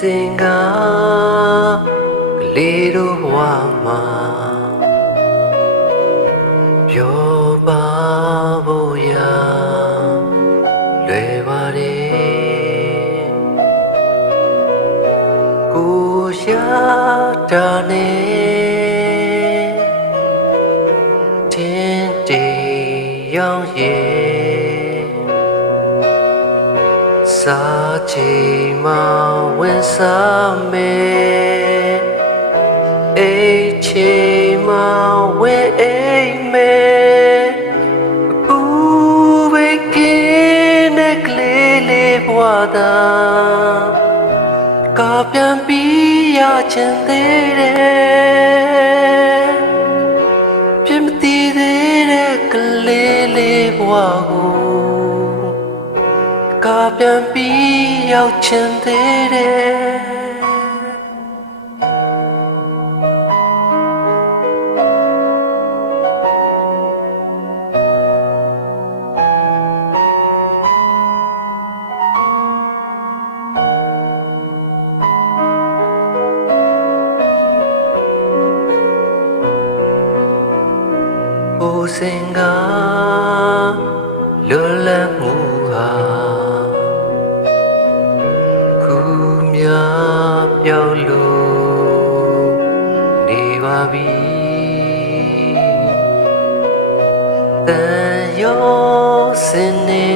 စဉ်ကကလေးတို့ဘဝမှာပြောပါဖို့ရာလွယ်ပါတယ်ကိုရှာတာနဲ့တင်းတေရောင်ရဲ့ စာချိန်မှာဝင်စားမယ်အိတ်ချိန်မှာဝင်အိမ်မယ်အပူပဲကင်းတဲ့ကလေးလေးဘဝသာကပြန်ပြီးရချင်သေးတယ်ပြမတည်သေးတဲ့ကလေးလေးဘဝကို ကပြန်ပြီးရောက်ချင်သေးတယ်ဘိုးစင်ကလွတ်လ မြပြောင်းလို့နေပါပြီတန်ရောစင်နေ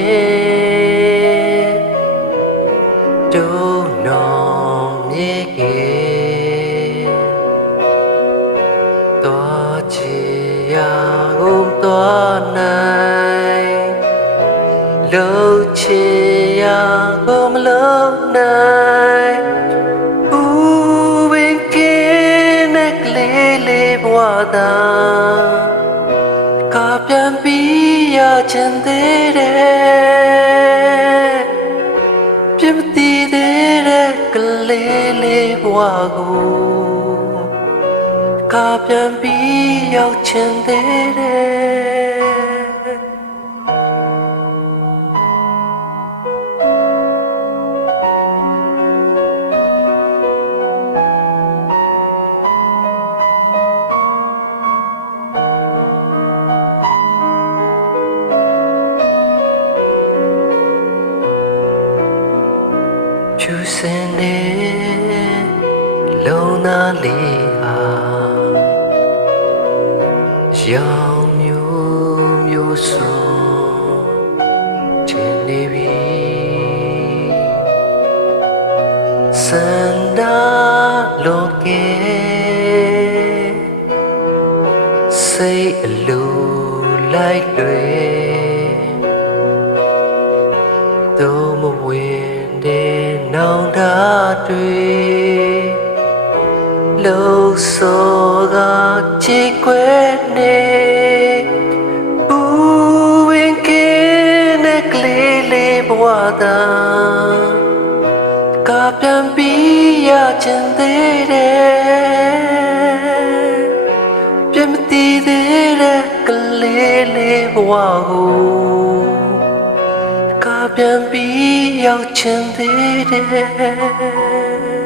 ဒုနောင်မြေကြီးတော်ချီရာကုန်တော်နိုင်လှုပ်ချီရာကုန်မလုံးနိုင် သာကပြန်ပြီးရချင်သေးတယ်ပြမတည်သေးတဲ့ကလေးလေးဘဝကိုကပြန်ပြီးရောက်ချင်သေးတယ် စင်နေလုံနာလေးဟာရောင်မျိုးမျိုးစုံချင်နေပြီစန္ဒာလောကေစိတ်အလိုလိုက်တွေ နောင်တတွေလုံးစောကချေကွယ်နေဘူးဝင်ကင်းတဲ့ကလေးလေးဘဝသာကပြန်ပြီးရချင်သေးတယ်ပြမတည်သေးတဲ့ကလေးလေးဘဝကိုကပြန်ပြီး ရောက်ချင်သေးတယ်